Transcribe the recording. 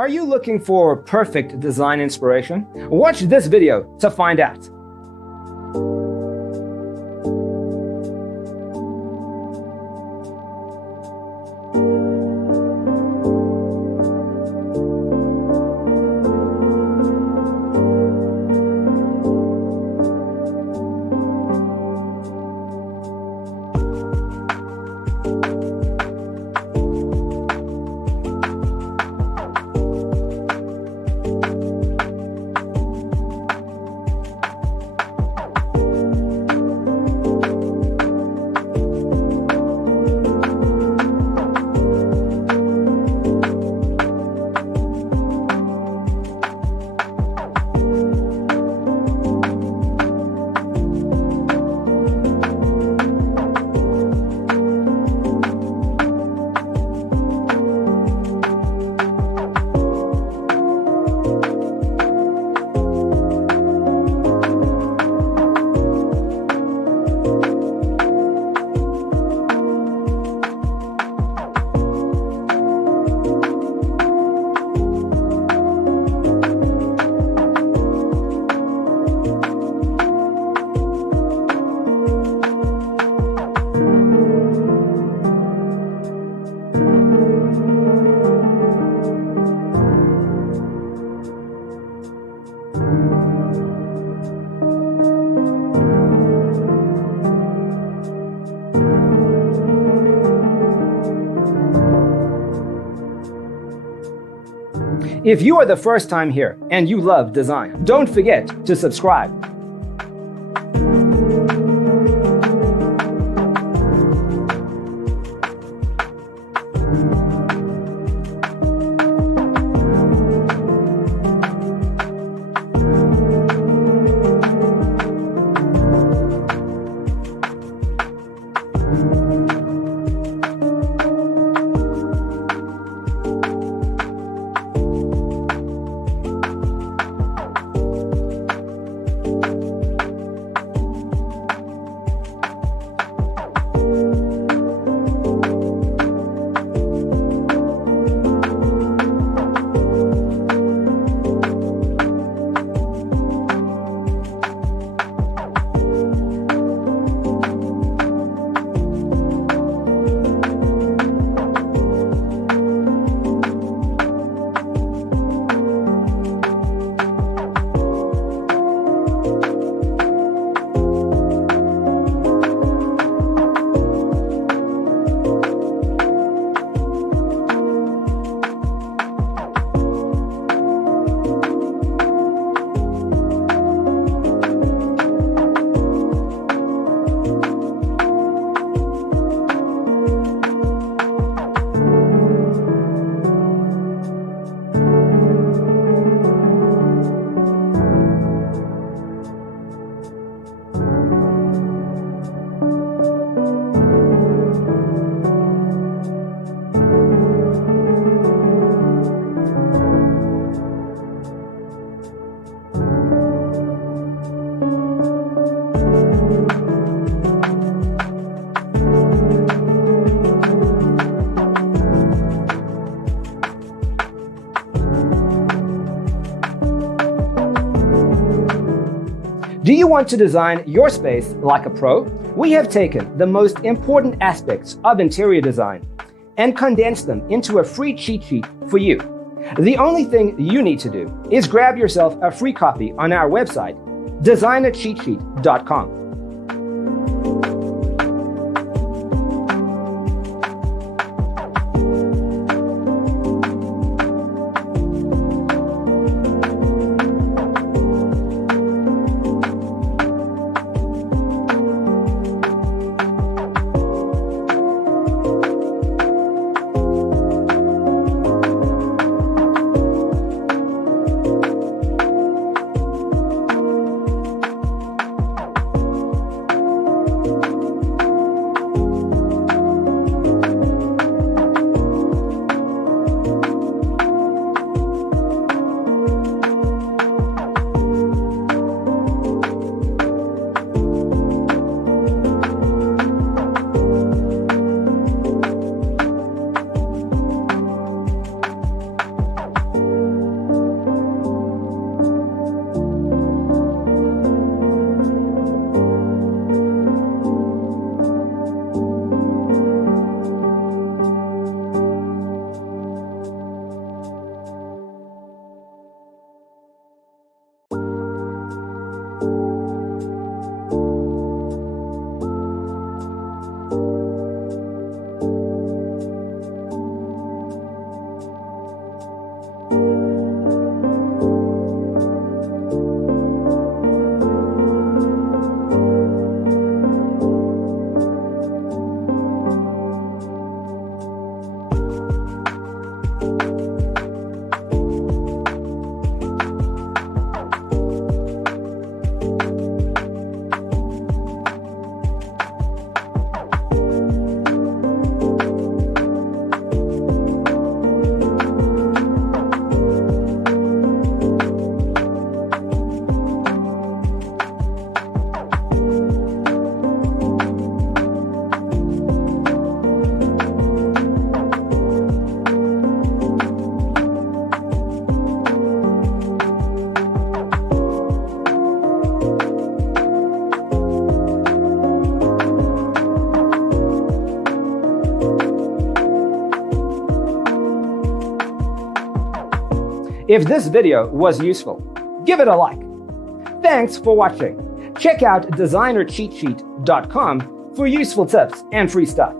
Are you looking for perfect design inspiration? Watch this video to find out. If you are the first time here and you love design, don't forget to subscribe. Do you want to design your space like a pro? We have taken the most important aspects of interior design and condensed them into a free cheat sheet for you. The only thing you need to do is grab yourself a free copy on our website, designercheatsheet.com. If this video was useful, give it a like. Thanks for watching. Check out designercheatsheet.com for useful tips and free stuff.